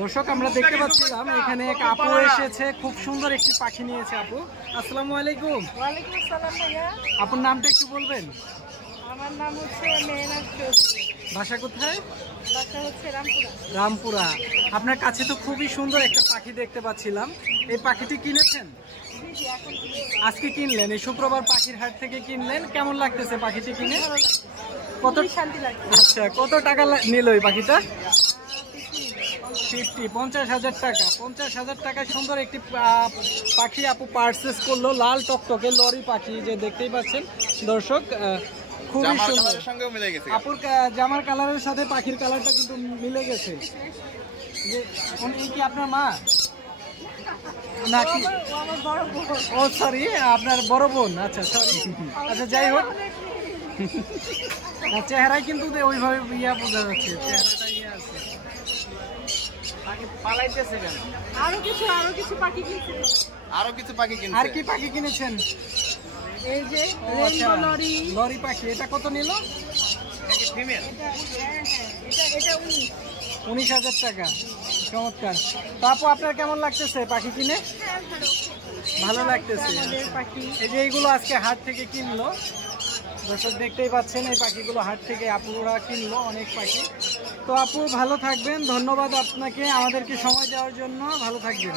দর্শক আমরা দেখতে পাচ্ছিলাম এখানে এক আপু এসেছে, খুব সুন্দর একটি পাখি নিয়েছে। আপু আসসালামু আলাইকুম। ওয়ালাইকুম আসসালাম ভাইয়া। আপুর নামটা একটু বলবেন? আমার নাম হচ্ছে মেহনাজ চৌধুরী। বাসা কোথায়? বাসা হচ্ছে রামপুরা। রামপুরা। আপনার কাছে তো খুবই সুন্দর একটা পাখি দেখতে পাচ্ছিলাম, এই পাখিটি কিনেছেন? আজকে কিনলেন, এই শুক্রবার পাখির হাট থেকে কিনলেন। কেমন লাগতেছে পাখিটি কিনে? কত শান্তি লাগছে। আচ্ছা, কত টাকা নিল এই পাখিটা? 50,000 টাকা। 50,000 টাকায় সুন্দর একটি পাখি আপু পারচেস করলো। লাল টকটকে লরি পাখি, যে দেখতেই পাচ্ছেন দর্শক, খুবই সুন্দর। আপুর জামার কালারের সাথে পাখির কালারটা কিন্তু মিলে গেছে। যে এই কি আপনার মা নাকি? ও সরি, আপনার বড় বোন। আচ্ছা সরি। আচ্ছা যাই হোক, চেহারায় কিন্তু ওইভাবে ইয়া বোঝা যাচ্ছে, চেহারাটা ইয়ে আছে। পালাইতেছে কেন? আরো কিছু পাখি কিনছে। আর কি পাখি কিনেছেন? এই যে রেইনবো লরি। লরি পাখি, এটা কত নিল? এটা 19,000 টাকা। চমৎকার। তো আপু আপনার কেমন লাগতেছে পাখি কিনে? ভালো লাগতেছে। এই যে এইগুলো আজকে হাট থেকে কিনলো দর্শক, দেখতেই পাচ্ছেন এই পাখিগুলো হাট থেকে আপুরা কিনলো, অনেক পাখি। তো আপু ভালো থাকবেন, ধন্যবাদ আপনাকে আমাদেরকে সময় দেওয়ার জন্য। ভালো থাকবেন।